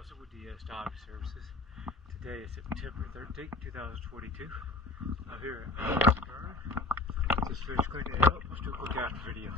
Joseph with DS Diving Services. Today is September 13th, 2022. I'm here at Elsie Fern. Just finished cleaning it up. Let's do a quick after video.